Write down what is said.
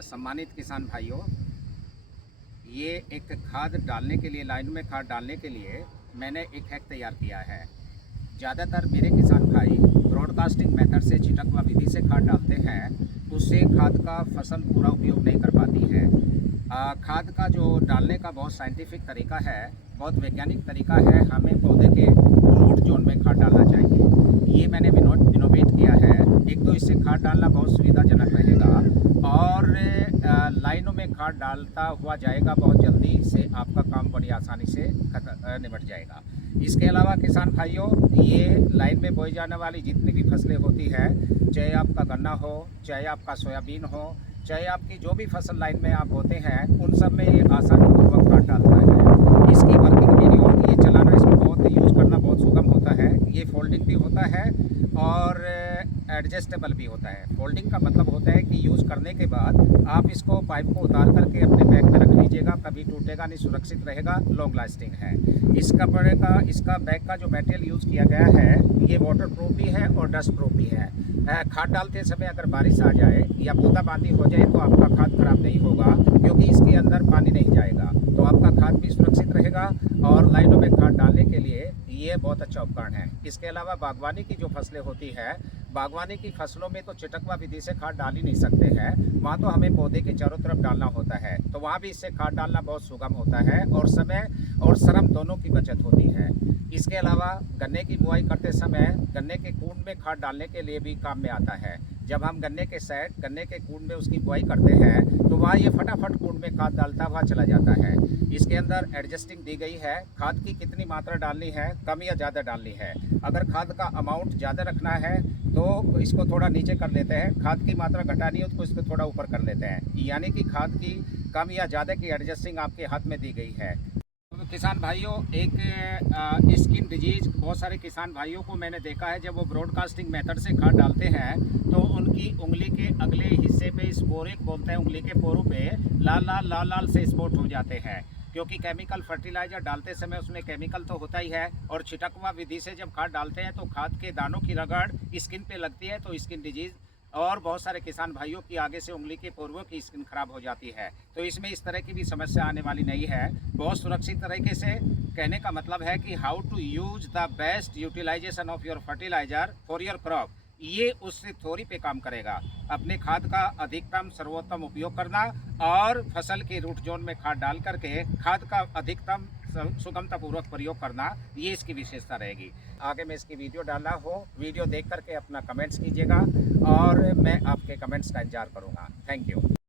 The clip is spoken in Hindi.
सम्मानित किसान भाइयों, ये एक खाद डालने के लिए, लाइन में खाद डालने के लिए मैंने एक हैक तैयार किया है। ज़्यादातर मेरे किसान भाई ब्रॉडकास्टिंग मेथड से छिटकवा विधि से खाद डालते हैं, उससे खाद का फसल पूरा उपयोग नहीं कर पाती है। खाद का जो डालने का बहुत साइंटिफिक तरीका है, बहुत वैज्ञानिक तरीका है। हमें पौधे के रूट जोन में खाद डालना चाहिए। ये मैंने इनोवेट किया है। एक तो इससे खाद डालना बहुत सुविधाजनक रहेगा और लाइनों में खाद डालता हुआ जाएगा, बहुत जल्दी से आपका काम बड़ी आसानी से निपट जाएगा। इसके अलावा किसान भाइयों, ये लाइन में बोई जाने वाली जितनी भी फसलें होती है, चाहे आपका गन्ना हो, चाहे आपका सोयाबीन हो, चाहे आपकी जो भी फसल लाइन में आप होते हैं, उन सब में ये आसानीपूर्वक खाद डालता है। इसकी वर्किंग वीडियो, ये चलाना, इसको बहुत यूज़ करना बहुत सुगम होता है। ये फोल्डिंग भी होता है और एडजस्टेबल भी होता है। फोल्डिंग का मतलब होता है कि यूज़ करने के बाद आप इसको पाइप को उतार करके अपने बैग में रख लीजिएगा, कभी टूटेगा नहीं, सुरक्षित रहेगा, लॉन्ग लास्टिंग है। इसका बैग का जो मटेरियल यूज़ किया गया है, ये वाटर प्रूफ भी है और डस्ट प्रूफ भी है। खाद डालते समय अगर बारिश आ जाए या बूंदाबांदी हो जाए तो आपका खाद खराब नहीं होगा, क्योंकि इसके अंदर पानी नहीं जाएगा, तो आपका खाद भी सुरक्षित रहेगा। और लाइनों में खाद डालने के लिए ये बहुत अच्छा उपकरण है। इसके अलावा बागवानी की जो फसलें होती है, बागवानी की फसलों में तो छिटकवा विधि से खाद डाल ही नहीं सकते हैं, वहाँ तो हमें पौधे के चारों तरफ डालना होता है, तो वहाँ भी इससे खाद डालना बहुत सुगम होता है और समय और श्रम दोनों की बचत होती है। इसके अलावा गन्ने की बुआई करते समय गन्ने के कूंड में खाद डालने के लिए भी काम में आता है। जब हम गन्ने के साइड, गन्ने के कूंड में उसकी बुआई करते हैं, तो वहाँ ये फटाफट कूंड में खाद डालता हुआ चला जाता है। इसके अंदर एडजस्टिंग दी गई है, खाद की कितनी मात्रा डालनी है, कम या ज़्यादा डालनी है। अगर खाद का अमाउंट ज़्यादा रखना है तो इसको थोड़ा नीचे कर लेते हैं, खाद की मात्रा घटानी हो तो इसको थोड़ा ऊपर कर लेते हैं। यानी कि खाद की कम या ज़्यादा की एडजस्टिंग आपके हाथ में दी गई है। किसान भाइयों, एक स्किन डिजीज, बहुत सारे किसान भाइयों को मैंने देखा है, जब वो ब्रॉडकास्टिंग मेथड से खाद डालते हैं तो उनकी उंगली के अगले हिस्से पे स्पोरिक बोलते हैं, उंगली के पोरों पे लाल लाल से स्पॉट हो जाते हैं, क्योंकि केमिकल फर्टिलाइजर डालते समय उसमें केमिकल तो होता ही है। और छिटकवा विधि से जब खाद डालते हैं तो खाद के दानों की रगड़ स्किन पे लगती है, तो स्किन डिजीज और बहुत सारे किसान भाइयों की आगे से उंगली के पोरों की स्किन खराब हो जाती है। तो इसमें इस तरह की भी समस्या आने वाली नहीं है। बहुत सुरक्षित तरीके से, कहने का मतलब है कि how to use the best utilisation of your fertiliser for your crop, ये उस थ्योरी पे काम करेगा। अपने खाद का अधिकतम सर्वोत्तम उपयोग करना और फसल के रूट जोन में खाद डाल करके खाद का अधिकतम सुगमतापूर्वक प्रयोग करना, ये इसकी विशेषता रहेगी। आगे मैं इसकी वीडियो डालना हो, वीडियो देख करके अपना कमेंट्स कीजिएगा और मैं आपके कमेंट्स का इंतजार करूँगा। Thank you.